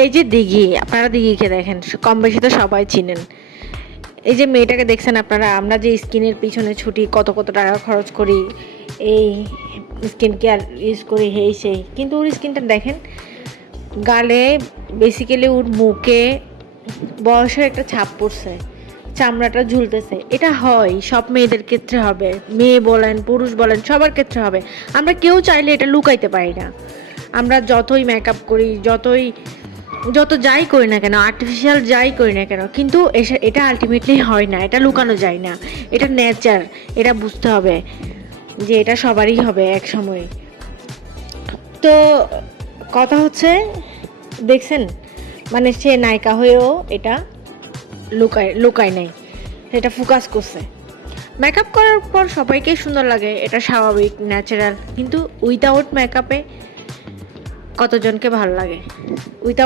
এই যে দিঘি, আপনারা দিঘিকে দেখেন, কম বেশি তো সবাই চিনেন। এই যে মেয়েটাকে দেখছেন আপনারা, আমরা যে স্কিনের পিছনে ছুটি, কত কত টাকা খরচ করি, এই স্কিন কেয়ার ইউজ করি, এই সেই, কিন্তু ওর স্কিনটা দেখেন, গালে বেসিক্যালি ওর মুখে বয়সের একটা ছাপ পড়ছে, চামড়াটা ঝুলতেছে। এটা হয় সব মেয়েদের ক্ষেত্রে, হবে, মেয়ে বলেন পুরুষ বলেন সবার ক্ষেত্রে হবে। আমরা কেউ চাইলে এটা লুকাইতে পারি না। আমরা যতই মেকআপ করি, যত যাই করি না কেন, আর্টিফিশিয়াল যাই করি না কেন, কিন্তু এটা আলটিমেটলি হয় না, এটা লুকানো যায় না। এটা নেচার, এটা বুঝতে হবে যে এটা সবারই হবে এক সময়। তো কথা হচ্ছে, দেখছেন, মানে সে নায়িকা হয়েও এটা লুকায় নাই, এটা ফোকাস করছে। মেকআপ করার পর সবাইকেই সুন্দর লাগে, এটা স্বাভাবিক, ন্যাচারাল, কিন্তু উইদাউট মেকআপে কতজনকে ভালো লাগে? উইদাউট